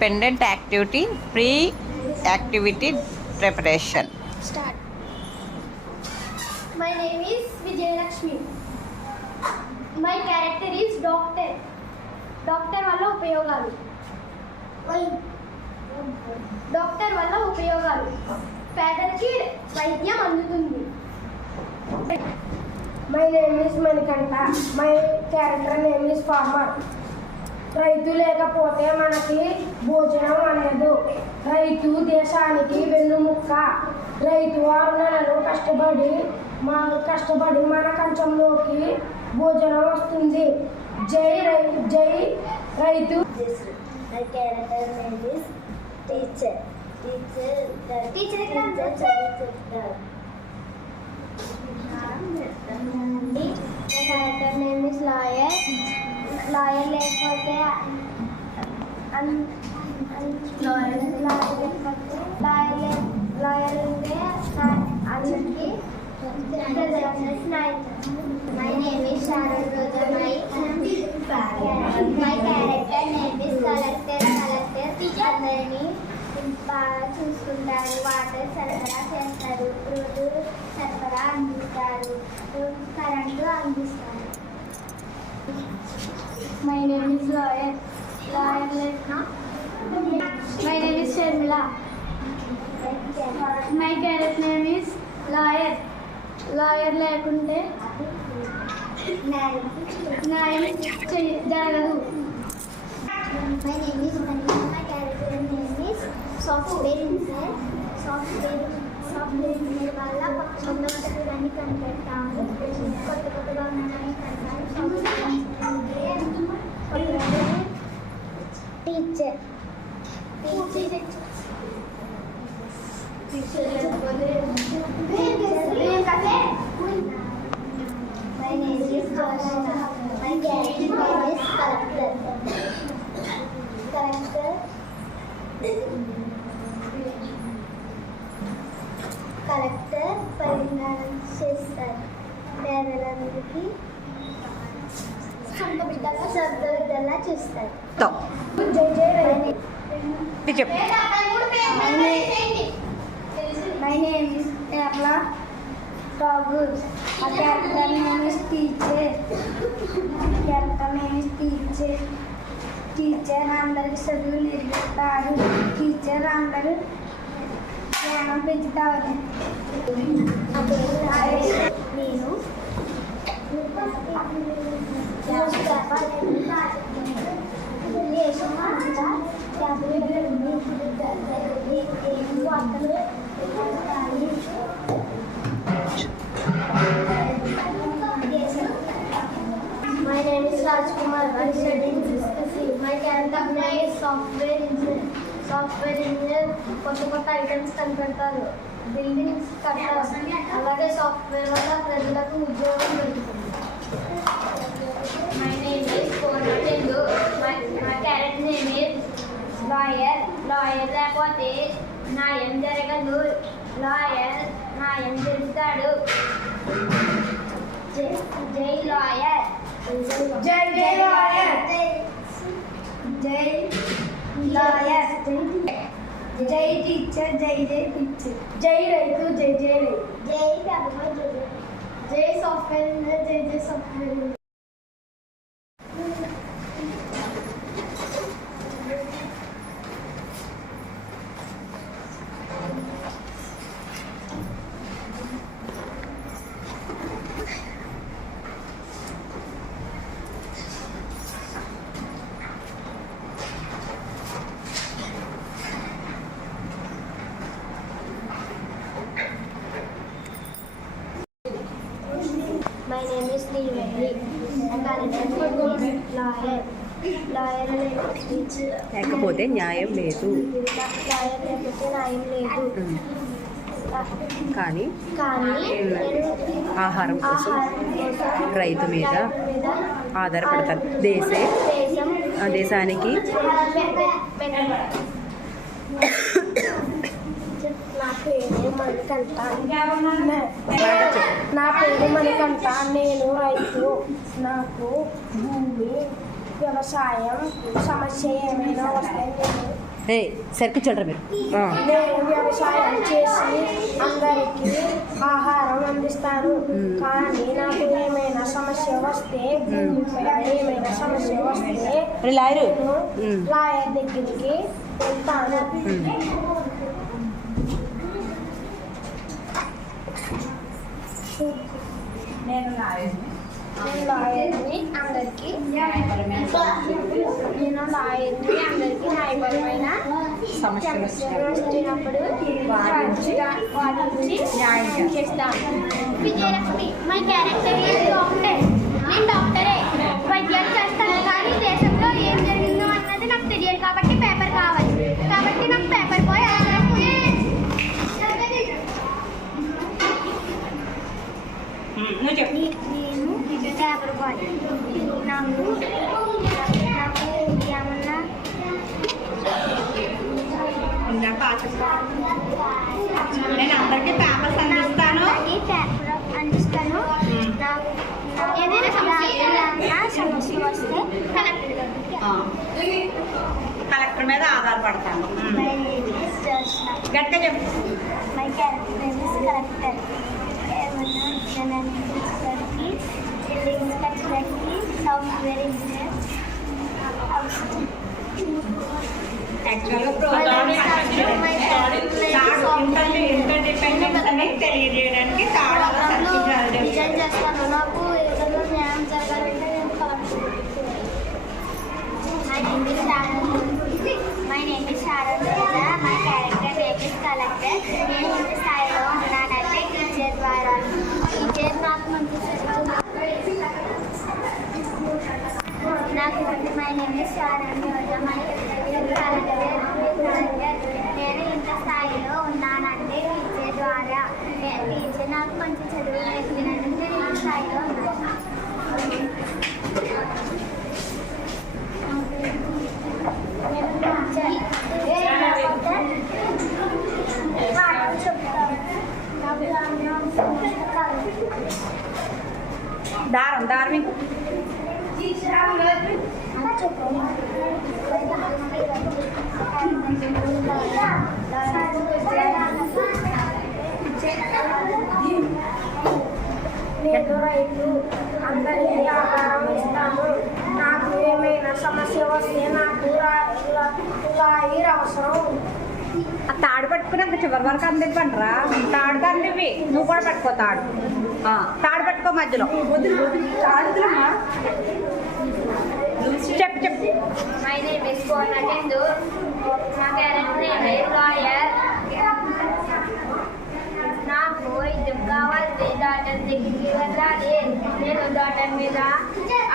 Pendant activity, pre-activity preparation. Start. My name is Vijayalakshmi. My character is Doctor. Doctor వల్ల ఉపయోగాలు. Doctor వల్ల ఉపయోగాలు. పేదలకి వైద్యం అందుతుంది. My name is Manikanta. My character name is Farmer. రైతు లేకపోతే మనకి భోజనం అనేది. రైతు దేశానికి వెన్నుముక్క. రైతు 6 నెలలు కష్టపడి మన కంచంలోకి భోజనం వస్తుంది. జై రైతు. My character name is Teacher. Teacher చదువుతుంటారు. My character name is Lawyer. Lawyer లేకపోతే లాయర్ ఉంటే అందరికి. My name is Sharon Roja. My character name is Collector. అందరినీ బాగా చూసుకుంటారు. వాటర్ సరఫరా చేస్తారు. రోడ్డు సరఫరా అందిస్తారు. కరెంటు అందిస్తారు. My name is Lawyer. My name is Sharmila. My character name is Lawyer. Lawyer లేకుంటే న్యాయం జరగదు. My name is Vanilla. My character name is Software Engineer. Software Engineer వల్ల కొత్తదాన్ని కనిపెడతాము. కొత్తగా ఉన్నాయని teacher. My name is Joshna. My character name is Collector. Collector పరిణామం చేస్తారు. పేదలందరికీ సొంత బిడ్డలా చూస్తారు. My name is Erla Raghu. My character name is Teacher. Teacher అందరికి చదువు నేర్పిస్తారు. టీచర్ అందరూ జ్ఞానం పెంచుతారు. నేను My name is Rajkumar. I study in 6th C. My character name is Software Engineer. Software Engineer కొత్త ఐటమ్స్ కనిపెడతారు. బిల్డింగ్స్ కట్టారు. అలాగే సాఫ్ట్వేర్ వల్ల ప్రజలకు ఉద్యోగం దొరుకుతుంది. My name is Kormatendu. My character name is Lawyer. Lawyer లేకపోతే న్యాయం జరగదు. లాయర్ న్యాయం జరుగుతాడు. జై లాయర్. జై లాయర్. జై లాయర్. జై టీచర్. జై టీచర్. జై రైతు. జై రైతు. జై జై సాఫ్ట్వేర్. జై software. My name is Nirvali. My character name is Lawyer. Lawyer లేకపోతే న్యాయం లేదు. లాయర్ లేకపోతే న్యాయం లేదు. కానీ కానీ ఆహారం కోసం రైతు మీద ఆధారపడతారు. దేశానికి నా పేరు మణికంఠ. నేను రైతు. నాకు భూమి వ్యవసాయం సమస్య ఏమైనా వస్తే నేను సరే కూర్చోండి మీరు. నేను వ్యవసాయం చేసి అందరికీ ఆహారం అందిస్తాను. కానీ నాకు ఏమైనా సమస్య వస్తే ఏమైనా సమస్య వస్తే లాయరు నేను లాయర్ దగ్గరికి వెళ్తాను. నేను లాయర్ని అందరికీ న్యాయపరమైన సమస్యలు వచ్చినప్పుడు వాదించి న్యాయం చేస్తాను. Vijayalakshmi, my character is doctor. నేను డాక్టరే, వైద్యాలు చేస్తాను. కానీ దేశంలో ఏం జరిగిందో అన్నది నాకు తెలియదు కాబట్టి పేపర్ కావాలి. కాబట్టి నాకు పేపర్ బాయ్ అవసరం. నేను పేపర్ బాయ్. నాకు ఏమన్నా నేను అందరికీ పేపర్స్ అందిస్తాను. అందిస్తాను. ఏదైనా సమస్య వస్తే కలెక్టర్ మీద ఆధారపడతాను. గట్టిగా చెప్పు. My character name is collector. ఇన్స్పెక్టర్కి సాఫ్ట్వేర్ ఇంజనీర్. తెలియజేయడానికి డిజైన్ చేస్తాను. నాకు ఏదైనా న్యాయం జరగాలంటే నేను my name is Sharada. My character name is collector. నేను ఇంత స్థాయిలో ఉన్నానంటే టీచర్ ద్వారా. టీచర్ నాకు మంచి నాకు my name is Sharada. My collector నేను ఇంత స్థాయిలో ఉన్నానంటే టీచర్ ద్వారా. టీచర్ నాకు మంచి చదువు నేర్పినందుకు నేను ఇంత స్థాయిలో ఉన్నాను. దారం నేను రైతు, అందరికీ ఆహారం ఇస్తాను. నాకు ఏమైనా సమస్య వస్తే నాకు లాయర్ అవసరం. ఆ తాడు పట్టుకున్నాక చివరి వరకు అందివ్వండిరా. తాడు అందివి, నువ్వు కూడా పట్టుకో తాడు. తాడు పట్టుకో మధ్యలో. చెప్పు చెప్పు. మై నేమ్ ఇస్ కోనటెందు. నా క్యారెక్టర్ నేమ్ ఇస్ లాయర్. నాకు వైద్యం కావాలి. డాక్టర్ దగ్గరికి వెళ్ళాలి. నేను డాక్టర్ మీద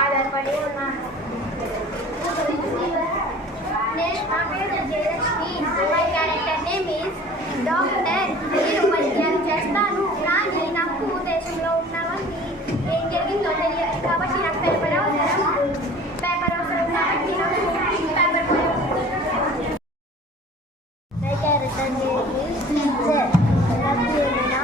ఆధారపడి ఉన్నాను. నా పేరు Vijayalakshmi. My character name is doctor. నేను వైద్యాలు చేస్తాను. కానీ నాకు దేశంలో ఉన్నవన్నీ ఏం జరిగిందో తెలియదు కాబట్టి నాకు పేపర్ అవసరం. పేపర్ అవసరం కాబట్టి నాకు paper my character name is teacher. నాకు ఏమైనా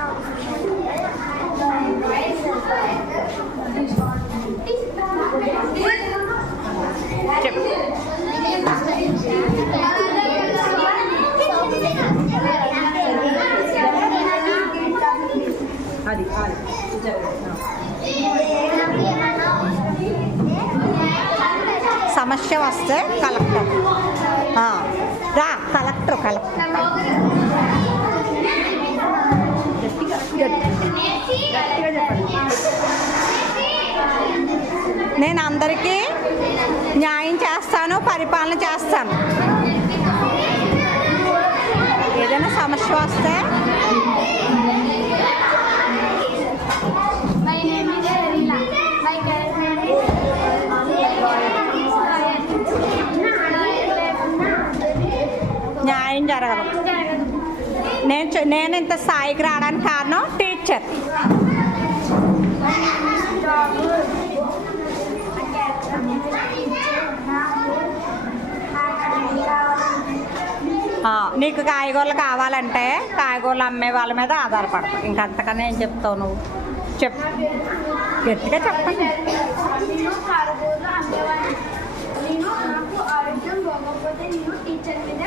చెప్పు. అది సమస్య వస్తే కలెక్టర్ రా. కలెక్టర్ నేను అందరికీ న్యాయం చేస్తాను, పరిపాలన చేస్తాను. ఏదైనా సమస్య వస్తే న్యాయం జరగదు. నేను ఇంత స్థాయికి రావడానికి కారణం టీచర్. నీకు కాయగూరలు కావాలంటే కాయగూరలు అమ్మే వాళ్ళ మీద ఆధారపడతావు. ఇంకంతకన్నా ఏం చెప్తావు నువ్వు? చెప్పు, గట్టిగా చెప్పండి. నేను నాకు ఆరోగ్యం బాగోకపోతే నేను టీచర్ మీద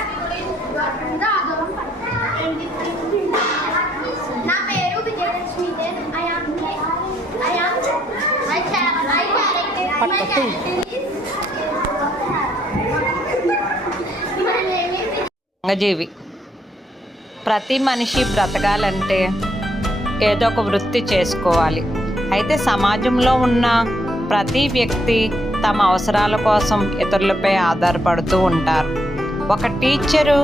పెట్టు. సంఘజీవి. ప్రతి మనిషి బ్రతకాలంటే ఏదో ఒక వృత్తి చేసుకోవాలి. అయితే సమాజంలో ఉన్న ప్రతి వ్యక్తి తమ అవసరాల కోసం ఇతరులపై ఆధారపడుతూ ఉంటారు. ఒక టీచరు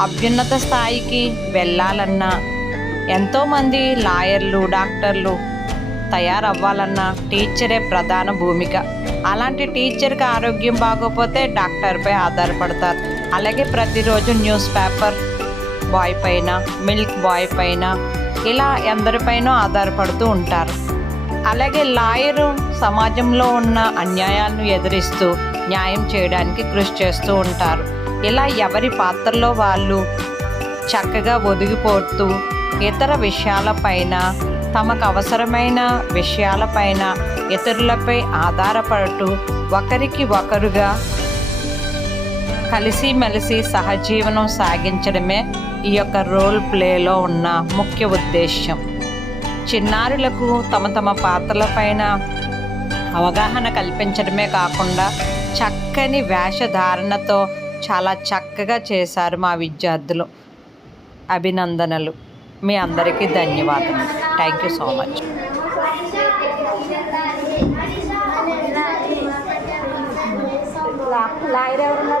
అభ్యున్నత స్థాయికి వెళ్ళాలన్నా, ఎంతోమంది లాయర్లు, డాక్టర్లు తయారవ్వాలన్నా టీచరే ప్రధాన భూమిక. అలాంటి టీచర్కి ఆరోగ్యం బాగోపోతే డాక్టర్పై ఆధారపడతారు. అలాగే ప్రతిరోజు న్యూస్ పేపర్ బాయ్ పైన, మిల్క్ బాయ్ పైన, ఇలా ఎందరిపైనో ఆధారపడుతూ ఉంటారు. అలాగే లాయరు సమాజంలో ఉన్న అన్యాయాలను ఎదిరిస్తూ న్యాయం చేయడానికి కృషి చేస్తూ ఉంటారు. ఇలా ఎవరి పాత్రలో వాళ్ళు చక్కగా ఒదిగిపోతూ ఇతర విషయాలపైన, తమకు అవసరమైన విషయాలపైన ఇతరులపై ఆధారపడుతూ ఒకరికి ఒకరుగా కలిసిమెలిసి సహజీవనం సాగించడమే ఈ యొక్క రోల్ ప్లేలో ఉన్న ముఖ్య ఉద్దేశ్యం. చిన్నారులకు తమ తమ పాత్రలపైన అవగాహన కల్పించడమే కాకుండా చక్కని వేషధారణతో చాలా చక్కగా చేశారు మా విద్యార్థులు. అభినందనలు. మీ అందరికీ ధన్యవాదాలు. Thank you so much. Lawyer ఎవరున్నారు?